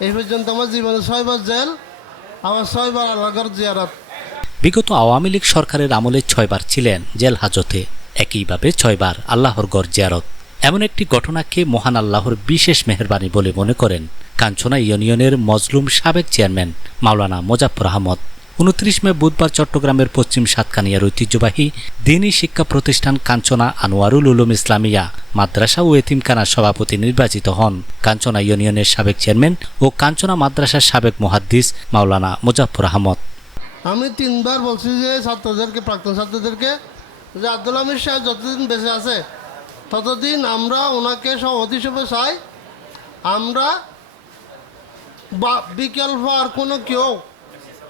এই পর্যন্ত আমার জীবনে ছয়বার জেল, আমার ছয়বার আল্লাহর জিয়ারত। বিগত আওয়ামী লীগ সরকারের আমলে ছয়বার ছিলেন জেল হাজতে। একইভাবে ছয়বার আল্লাহর গড় জিয়ারত। এমন একটি ঘটনাকে মহান আল্লাহর বিশেষ মেহরবানি বলে মনে করেন। কাঞ্চনা ইউনিয়নের মজলুম সাবেক চেয়ারম্যান মাওলানা মোজাফর আহমদ। উনত্রিশ মে বুধবার চট্টগ্রামের পশ্চিম সাতকানিয়ার ঐতিহ্যবাহী দিনী শিক্ষা প্রতিষ্ঠান কাঞ্চনা আনোয়ারুল উলুম ইসলামিয়া মাদ্রাসা ও এতিমখানার সভাপতি নির্বাচিত হন। কাঞ্চনা ইউনিয়নের সাবেক চেয়ারম্যান ও কাঞ্চনা মাদ্রাসার সাবেক মহাদ্দিস মাওলানা মোজাফর আহমদ। আমি তিনবার বলছি যে ছাত্রদেরকে, প্রাক্তন ছাত্রদেরকে, যে আব্দুল আমির সাহেব যতদিন বেঁচে আছে, ততদিন আমরা ওনাকে সভাপতি হিসেবে চাই। আমরা বিকল্প আর কোনো কেউ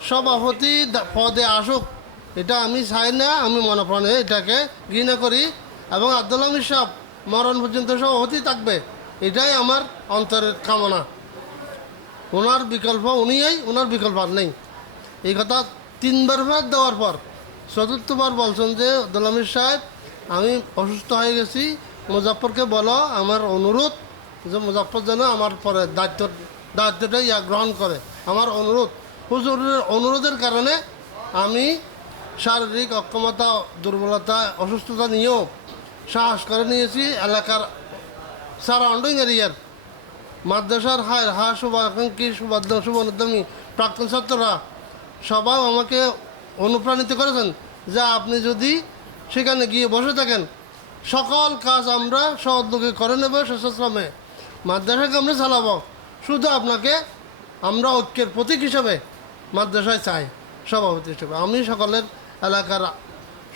সভাপতি পদে আসুক, এটা আমি চাই না, আমি মনে প্রাণে এটাকে ঘৃণা করি এবং আব্দুল আমির সাহেব মরণ পর্যন্ত সভাপতি থাকবে, এটাই আমার অন্তরের কামনা। ওনার বিকল্প উনিই ওনার বিকল্প আর নেই। এই কথা তিনবার ভাত দেওয়ার পর, চতুর্থবার বলছেন যে, আব্দুল আমির সাহেব, আমি অসুস্থ হয়ে গেছি মুজাফরকে বলো, আমার অনুরোধ যে মুজাফর যেন আমার পরে দায়িত্ব দায়িত্বটা ইয়া গ্রহণ করে। আমার অনুরোধ হুজুরের অনুরোধের কারণে আমি শারীরিক অক্ষমতা, দুর্বলতা, অসুস্থতা নিয়েও সাহস করে নিয়েছি। এলাকার সারাউন্ডিং এরিয়ার মাদ্রাসার হায় হা শুভাকাঙ্ক্ষী, সুবাদ্য শুভনোদ্যমী প্রাক্তন ছাত্ররা সবাই আমাকে অনুপ্রাণিত করেছেন যে আপনি যদি সেখানে গিয়ে বসে থাকেন, সকল কাজ আমরা সহযোগে করে নেব সশ্রমে মাদ্রাসাকে আমরা চালাবো। শুধু আপনাকে আমরা ঐক্যের প্রতীক হিসাবে মাদ্রাসায় চাই, সভাপতি হিসেবে। আমি সকলের এলাকার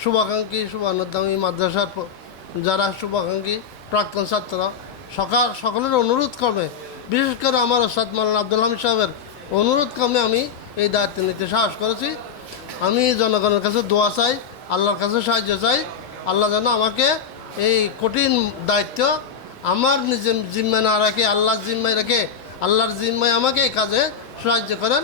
শুভাকাঙ্ক্ষী শুভানুদ্দামী মাদ্রাসার যারা শুভাকাঙ্ক্ষী, প্রাক্তন ছাত্ররা সকাল সকলের অনুরোধ ক্রমে, বিশেষ করে আমার ওস্তাদ মালান আব্দুল হামিদ সাহেবের অনুরোধ ক্রমে আমি এই দায়িত্ব নিতে সাহস করেছি। আমি জনগণের কাছে দোয়া চাই, আল্লাহর কাছে সাহায্য চাই। আল্লাহ যেন আমাকে এই কঠিন দায়িত্ব আমার নিজের জিম্মায় না রাখে, আল্লাহর জিম্মায় রেখে। আল্লাহর জিম্মায় আমাকে এই কাজে সাহায্য করেন।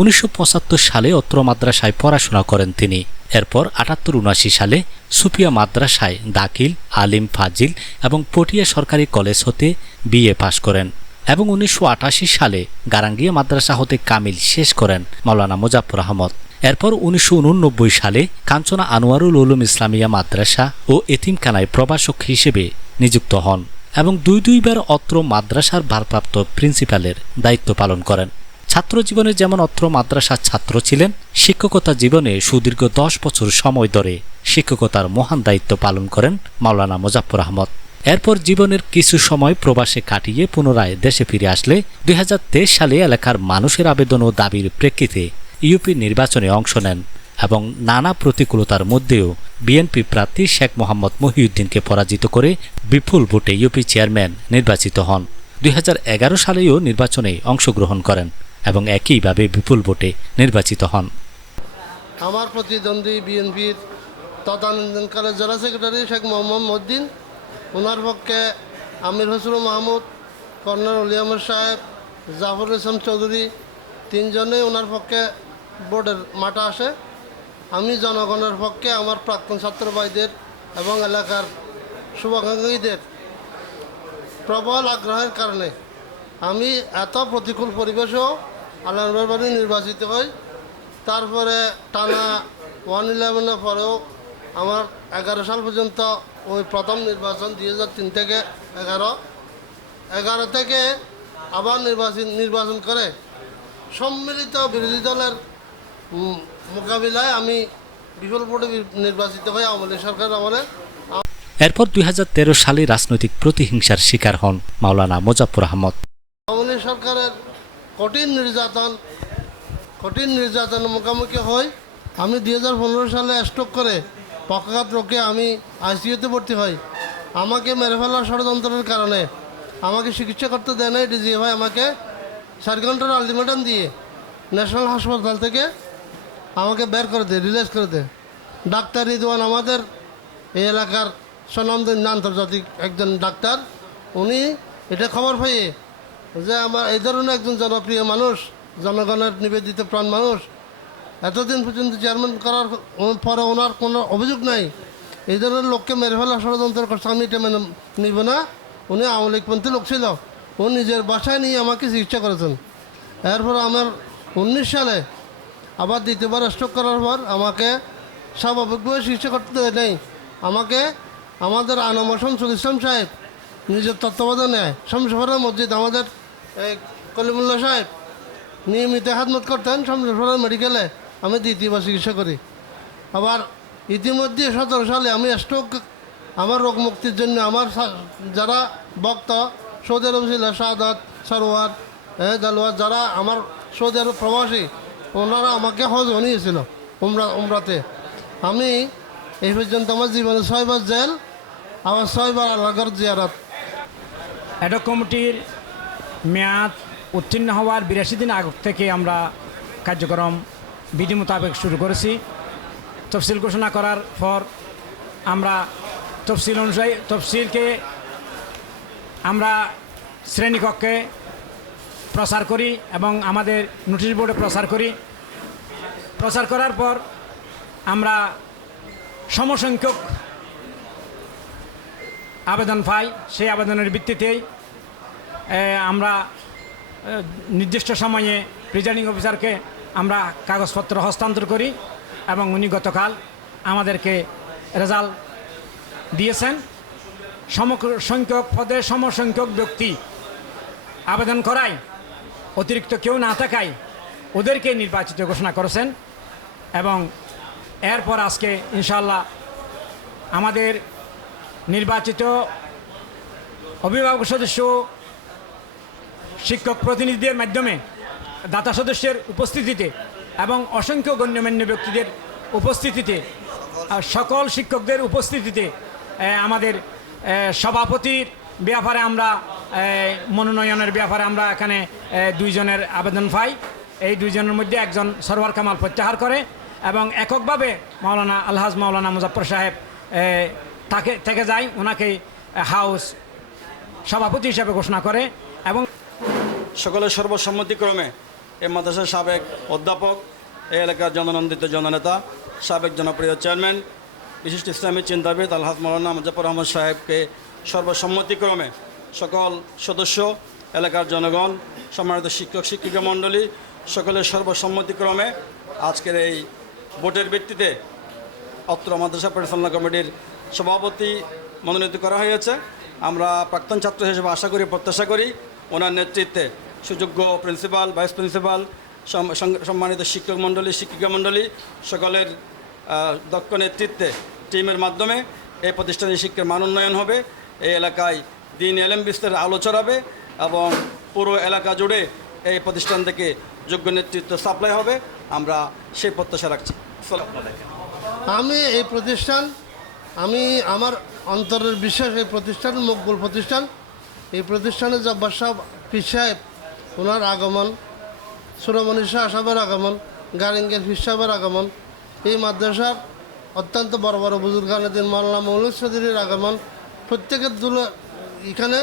উনিশশো পঁচাত্তর সালে অত্র মাদ্রাসায় পড়াশোনা করেন তিনি। এরপর আটাত্তর উনআশি সালে সুপিয়া মাদ্রাসায় দাখিল, আলিম, ফাজিল এবং পটিয়া সরকারি কলেজ হতে বিএ পাশ করেন এবং উনিশশো আটাশি সালে গারাঙ্গিয়া মাদ্রাসা হতে কামিল শেষ করেন মাওলানা মুজাফর আহমদ। এরপর উনিশশো উননব্বই সালে কাঞ্চনা আনোয়ারুল উলুম ইসলামিয়া মাদ্রাসা ও এতিমখানায় প্রভাষক হিসেবে নিযুক্ত হন এবং দুই দুইবার অত্র মাদ্রাসার ভারপ্রাপ্ত প্রিন্সিপালের দায়িত্ব পালন করেন। ছাত্র জীবনে যেমন অত্র মাদ্রাসার ছাত্র ছিলেন, শিক্ষকতা জীবনে সুদীর্ঘ দশ বছর সময় ধরে শিক্ষকতার মহান দায়িত্ব পালন করেন মাওলানা মুজাফর আহমদ। এরপর জীবনের কিছু সময় প্রবাসে কাটিয়ে পুনরায় দেশে ফিরে আসলে দুই হাজার তেইশ সালে এলাকার মানুষের আবেদন ও দাবির প্রেক্ষিতে ইউপি নির্বাচনে অংশ নেন এবং নানা প্রতিকূলতার মধ্যেও বিএনপি প্রার্থী শেখ মোহাম্মদ মহিউদ্দিনকে পরাজিত করে বিপুল ভোটে ইউপি চেয়ারম্যান নির্বাচিত হন। দু হাজার এগারো সালেও নির্বাচনে অংশগ্রহণ করেন। এবং একইভাবে বিপুল ভোটে নির্বাচিত হন। আমার প্রতিদ্বন্দ্বী বিএনপির তদানীন্তনকালের জেলা সেক্রেটারি শেখ মোহাম্মদ মদ্দিন ওনার পক্ষে আমির হসরু মাহমুদ, কর্নেল উলিয়ামর সাহেব, জাফর ইসলাম চৌধুরী তিনজনেই ওনার পক্ষে বোর্ডের মাঠে আসে। আমি জনগণের পক্ষে আমার প্রাক্তন ছাত্র ভাইদের এবং এলাকার শুভাকাঙ্ক্ষীদের প্রবল আগ্রহের কারণে আমি এত প্রতিকূল পরিবেশেও আলমবাড়ি নির্বাচিত হই তারপরে টানা ওয়ান ইলেভেনের পরেও আমার এগারো সাল পর্যন্ত ওই প্রথম নির্বাচন দুই হাজার তিন থেকে এগারো। এগারো থেকে আবার নির্বাচন নির্বাচন করে। সম্মিলিত বিরোধী দলের মোকাবিলায় আমি বিপুল ভোটে নির্বাচিত হই আওয়ামী লীগ সরকার আমলে। এরপর দুই হাজার তেরো সালে রাজনৈতিক প্রতিহিংসার শিকার হন মাওলানা মোজাফর আহমদ। কঠিন নির্যাতন, কঠিন নির্যাতনের মুখোমুখি হই আমি দুই হাজার পনেরো সালে স্ট্রোক করে পক্ষাঘাত রোগে আমি আইসিইউতে ভর্তি হই। আমাকে মেরে ফেলার ষড়যন্ত্রের কারণে আমাকে চিকিৎসা করতে দেয় নাই ডিজিএ ভাই আমাকে ষাট ঘণ্টার আলটিমেটাম দিয়ে ন্যাশনাল হাসপাতাল থেকে আমাকে বের করে দেয় রিলিজ করে দেয় ডাক্তার রিদওয়ান আমাদের এই এলাকার স্বনামধন্য আন্তর্জাতিক একজন ডাক্তার। উনি এটা খবর পেয়ে যে আমার এই ধরনের একজন জনপ্রিয় মানুষ, জনগণের নিবেদিত প্রাণ মানুষ, এতদিন পর্যন্ত চেয়ারম্যান করার পরে ওনার কোনো অভিযোগ নাই। এই ধরনের লোককে মেরে ফেলা ষড়যন্ত্র করছে আমি এটা মেনে নিব না। উনি আওয়ামী লীগপন্থী লোক ছিল। ও নিজের বাসায় নিয়ে আমাকে চিকিৎসা করেছেন। এরপর আমার উনিশ সালে আবার দ্বিতীয়বার স্ট্রোক করার পর আমাকে সব স্বাভাবিকভাবে চিকিৎসা করতে নেই। আমাকে আমাদের আনাম শামসুল ইসলাম সাহেব নিজের তত্ত্বাবধানে শামসুফারা মসজিদ, আমাদের এই কলিমুল্লাহ সাহেব, নিয়মিত হাতমত করতেন শামসুফারা মেডিকেলে আমি দ্বিতীয়বার চিকিৎসা করি। আবার ইতিমধ্যে সতেরো সালে আমি স্ট্রোক আমার রোগ মুক্তির জন্য আমার যারা ভক্ত, সৌদি আরব ছিল সাদাত, সারোয়ার জালোয়ার যারা আমার সৌদি আরব প্রবাসী, ওনারা আমাকে হজ বানিয়েছিল উমরা, উমরাতে। আমি এই পর্যন্ত আমার জীবনে ছয়বার জেল আমার ছয়বার আল্লাহর জিয়ারত। অ্যাডক কমিটির মেয়াদ উত্তীর্ণ হওয়ার বিরাশি দিন আগ থেকে আমরা কার্যক্রম বিধি মোতাবেক শুরু করেছি। তফসিল ঘোষণা করার পর আমরা তফসিল অনুযায়ী, তফসিলকে আমরা শ্রেণীকক্ষে প্রচার করি এবং আমাদের নোটিশ বোর্ডে প্রচার করি। প্রচার করার পর আমরা সমসংখ্যক আবেদন পাই। সেই আবেদনের ভিত্তিতেই আমরা নির্দিষ্ট সময়ে প্রিজাইডিং অফিসারকে আমরা কাগজপত্র হস্তান্তর করি এবং উনি গতকাল আমাদেরকে রেজাল্ট দিয়েছেন। সম সংখ্যক পদে সমসংখ্যক ব্যক্তি আবেদন করায়, অতিরিক্ত কেউ না থাকায় ওদেরকে নির্বাচিত ঘোষণা করেছেন এবং এরপর আজকে ইনশাল্লাহ আমাদের নির্বাচিত অভিভাবক সদস্য শিক্ষক প্রতিনিধিদের মাধ্যমে দাতা সদস্যের উপস্থিতিতে এবং অসংখ্য গণ্যমান্য ব্যক্তিদের উপস্থিতিতে সকল শিক্ষকদের উপস্থিতিতে আমাদের সভাপতির ব্যাপারে আমরা মনোনয়নের ব্যাপারে আমরা এখানে দুইজনের আবেদন পাই। এই দুইজনের মধ্যে একজন সরওয়ার কামাল প্রত্যাহার করে এবং এককভাবে মাওলানা আলহাজ মাওলানা মুজাফর সাহেব তাকে, থেকে যায়। ওনাকে হাউস সভাপতি হিসাবে ঘোষণা করে এবং সকলের সর্বসম্মতিক্রমে এই মাদ্রাসার সাবেক অধ্যাপক, এই এলাকার জননন্দিত জননেতা, সাবেক জনপ্রিয় চেয়ারম্যান, বিশিষ্ট ইসলামী চিন্তাবিদ আলহাজ মৌলানা মুজাফর রহমদ সাহেবকে সর্বসম্মতিক্রমে সকল সদস্য, এলাকার জনগণ, সম্মানিত শিক্ষক, শিক্ষিকা মণ্ডলী, সকলের সর্বসম্মতিক্রমে আজকের এই ভোটের ভিত্তিতে অত্র মাদ্রাসা পরিচালনা কমিটির সভাপতি মনোনীত করা হয়েছে। আমরা প্রাক্তন ছাত্র হিসেবে আশা করি, প্রত্যাশা করি ওনার নেতৃত্বে সুযোগ্য প্রিন্সিপাল, ভাইস প্রিন্সিপাল সম্মানিত শিক্ষক মণ্ডলী, শিক্ষিকা মণ্ডলী, সকলের দক্ষ নেতৃত্বে টিমের মাধ্যমে এই প্রতিষ্ঠানের শিক্ষার মান উন্নয়ন হবে। এই এলাকায় দিন এলএম বিস্তারের আলো ছড়াবে এবং পুরো এলাকা জুড়ে এই প্রতিষ্ঠান থেকে যোগ্য নেতৃত্ব সাপ্লাই হবে। আমরা সেই প্রত্যাশা রাখছি। আমি এই প্রতিষ্ঠান, আমি আমার অন্তরের বিশ্বাস, এই প্রতিষ্ঠান, মকবুল প্রতিষ্ঠান। এই প্রতিষ্ঠানে জব্বার সাহেব, পীর সাহেব ওনার আগমন সুরমণি শাহ সাহেবের আগমন, গারিঙ্গের পীর সাহেবের আগমন, এই মাদ্রাসার অত্যন্ত বড় বড় বুজুর্গানদিন মাল্লা মৌলিক চৌধুরীর আগমন, প্রত্যেকের দুলে এখানে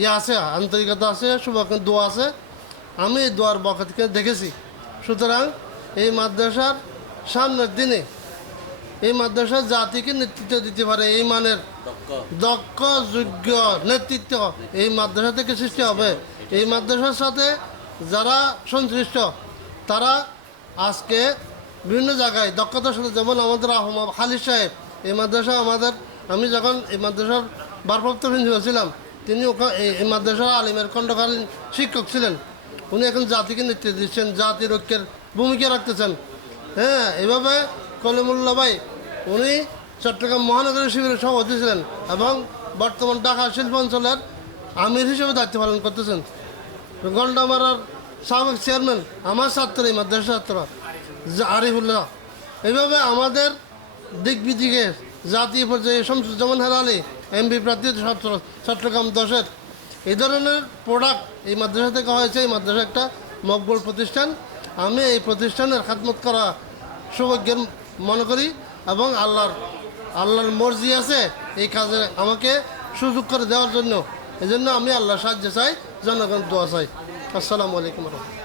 ইয়ে আছে, আন্তরিকতা আছে, শুভাকাঙ্ক্ষী দোয়া আছে। আমি এই দোয়ার বকাতকে দেখেছি। সুতরাং এই মাদ্রাসার সামনের দিনে এই মাদ্রাসার জাতিকে নেতৃত্ব দিতে পারে, এই মানের দক্ষ, যোগ্য, নেতৃত্ব। এই মাদ্রাসা থেকে সৃষ্টি হবে। এই মাদ্রাসার সাথে যারা সংশ্লিষ্ট, তারা আজকে বিভিন্ন জায়গায় দক্ষতার সাথে যেমন আমাদের আহমদ খালিদ সাহেব, এই মাদ্রাসা আমাদের, আমি যখন এই মাদ্রাসার ভারপ্রাপ্ত প্রিন্সিপাল ছিলাম, তিনি ওখানে এই মাদ্রাসার আলিমের খণ্ডকালীন শিক্ষক ছিলেন। উনি এখন জাতিকে নেতৃত্ব দিচ্ছেন, জাতির ঐক্যের ভূমিকা রাখতেছেন। হ্যাঁ এভাবে কলিমুল্লা ভাই, উনি চট্টগ্রাম মহানগরী শিবিরের সভাপতি ছিলেন এবং বর্তমান ঢাকা শিল্প অঞ্চলের আমির হিসেবে দায়িত্ব পালন করতেছেন। গন্ডামারার সাবেক চেয়ারম্যান, আমার ছাত্র, এই মাদ্রাসা ছাত্র আরিফুল্লাহ। এইভাবে আমাদের দিক বিদিকে জাতীয় পর্যায়ে শামসুজ্জামান আলী, এমপি প্রার্থী ছাত্র- চট্টগ্রাম দশের। এই ধরনের প্রোডাক্ট এই মাদ্রাসা থেকে হয়েছে। এই মাদ্রাসা একটা মকবুল প্রতিষ্ঠান। আমি এই প্রতিষ্ঠানের খাদমত করা সৌভাগ্য মনে করি এবং আল্লাহর আল্লাহর মর্জি আছে এই কাজে আমাকে সুযোগ করে দেওয়ার জন্য। এই জন্য আমি আল্লাহর সাহায্য চাই, জনগণ দোয়া চাই। আসসালামু আলাইকুম রহমতুল্লাহ।